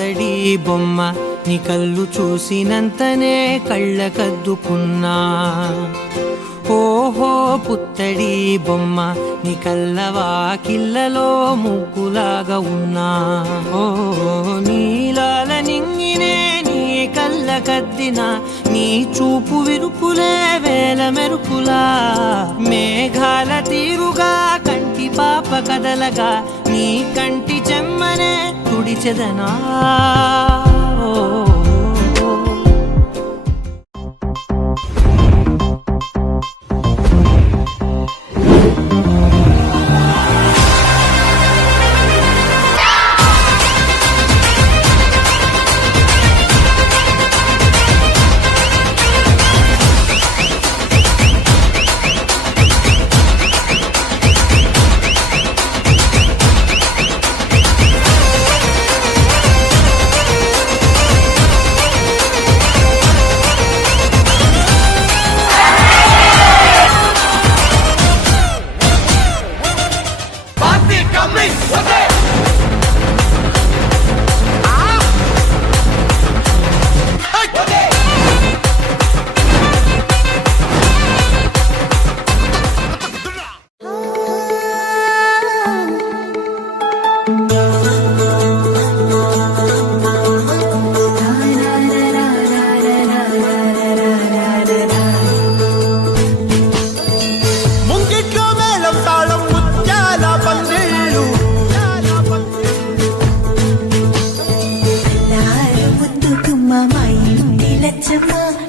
పుత్తడి బొమ్మ నీ కళ్ళు చూసినంతనే కళ్ళకద్దుకున్నా. ఓహో పుత్తడి బొమ్మ నీ కళ్ళవాకిళ్ళలో ముగ్గులాగా ఉన్నా. ఓ నీలాల నింగినే నీ కళ్ళకద్దిన నీ చూపు విరుపులే వేల మెరుపులా. మేఘాల తీరుగా కంటి పాప కదలగా నీ కంటి చెమ్మనే తుడిచెదనా.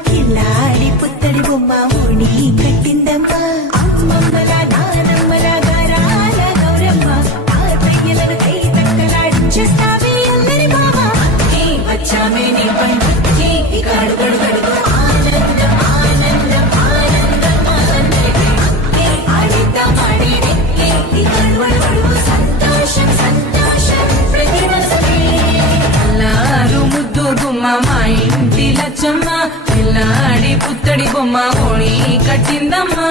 కిల్లాడి పుత్తడి బొమ్మ ముడి కట్టిందమ్మ. అమ్మమ్మల నానమ్మల గారాల గౌరమ్మ తాతయ్యలను కై తక్కలాడించేస్తావే అల్లరి బావ. వచ్చామే నీ పండుకి ఇక అడుగడు గడుగు ఆనందం ఆనందం ఆనందం ఆడిద్దాం ఆడేది ఇక అడుగడు సంతోషం సంతోషం ప్రతి మనసుకి. అల్లారు ముద్దు గుమ్మ మా ఇంటి లచ్చమ్మ పిల్లాడి పుత్తడి బొమ్మ ఓణి కట్టిందమ్మా.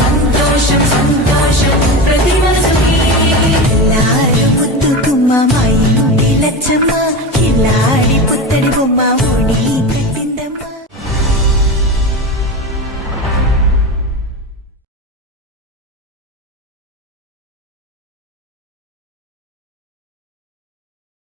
సంతోషం సంతోషం ప్రతి మనసుకి. ఎల్లారు ముద్దు గుమ్మ మా ఇంటి లచ్చమ్మ కిల్లాడి పుత్తడి బొమ్మ ముడి